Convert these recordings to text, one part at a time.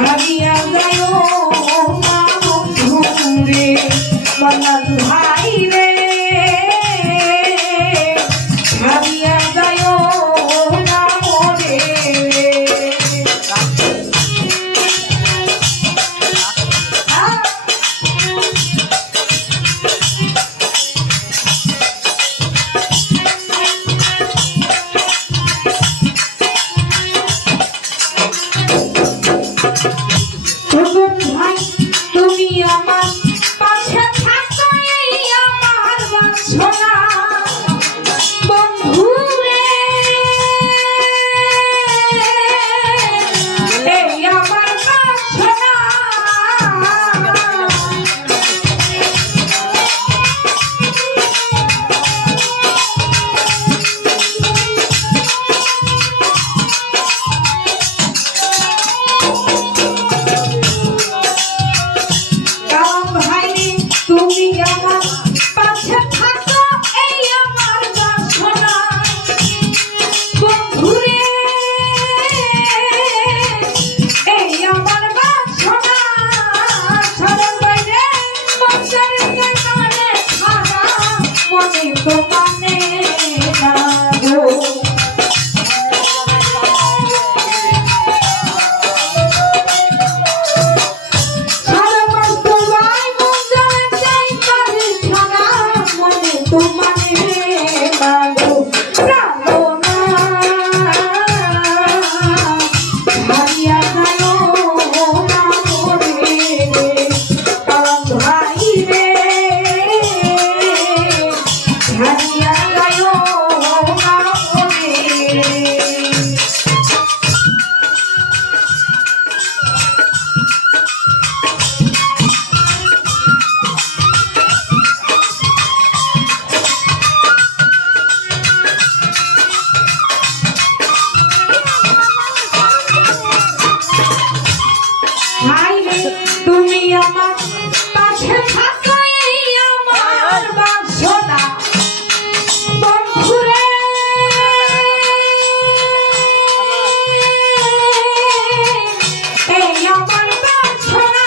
হারিয়া যায়ও না বন্ধু রে বলাল ভাই রে হারিয়া যায়ও না মোরে ভাই তুমি আমার পাশে থাকো এই আমার বাঞ্ছনা বন্ধু রে এই আমার বাঞ্ছনা তুমি আমার পাশে থাকো এই আমার বাসনা বন্ধু রে এই আমার বাসনা সরল বাইরে বছরের কানে খারা মনে তো মানে না গো তুমি আমার পাশে থাকো এই আমার বাসনা বন্ধু রে এই আমার বাসনা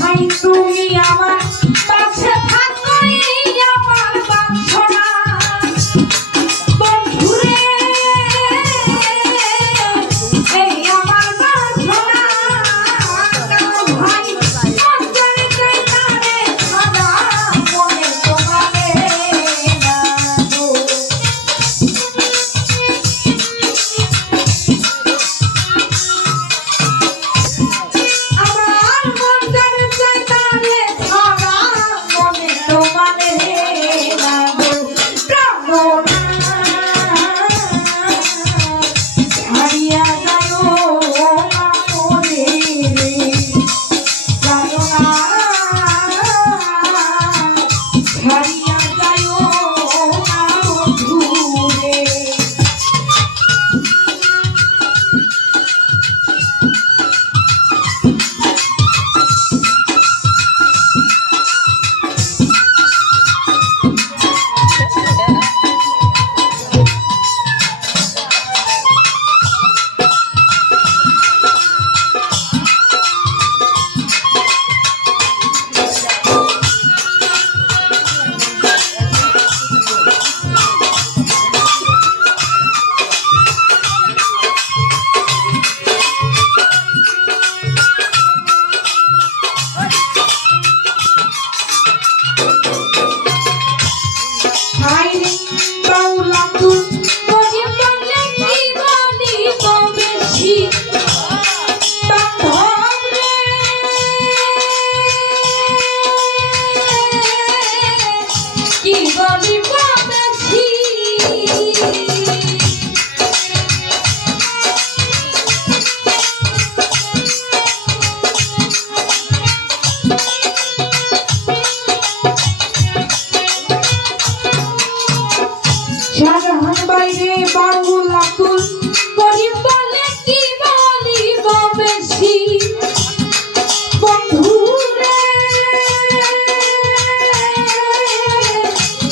ভাই তুমি বেশি বন্ধু রে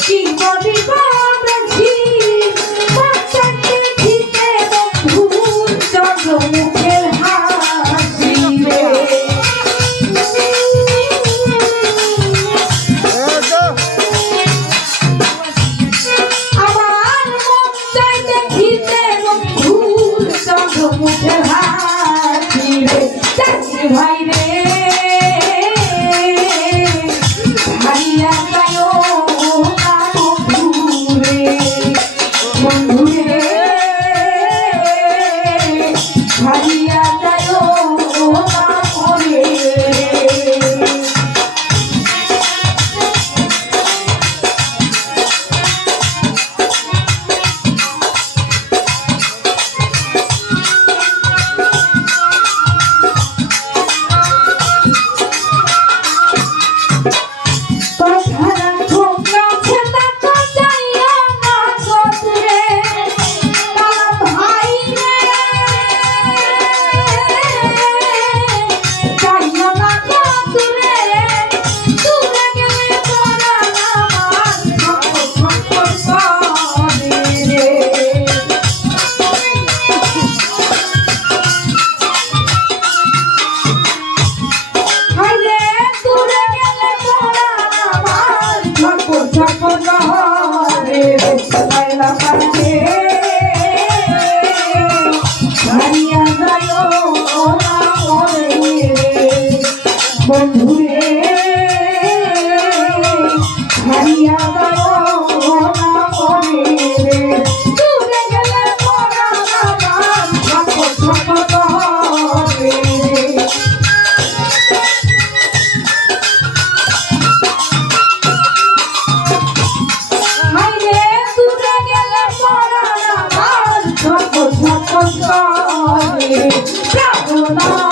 কি বলিব বেশি বাচ্চাকে দিতে বন্ধুর জন্মুখের হাসি রে আমার মন চাই দেখিতে বন্ধুর জন্মুখের হাসি রে ভাই রে হারিয়া যায় না বন্ধুরে বন্ধুরে হারিয়া যায় না মরে বন্ধুরে হারিয়া যায় না মরে রে দূরে গেলে মরা আমার থাকো থাকো রে হাইরে দূরে গেলে মরা আমার থাকো থাকো রে প্রার্থনা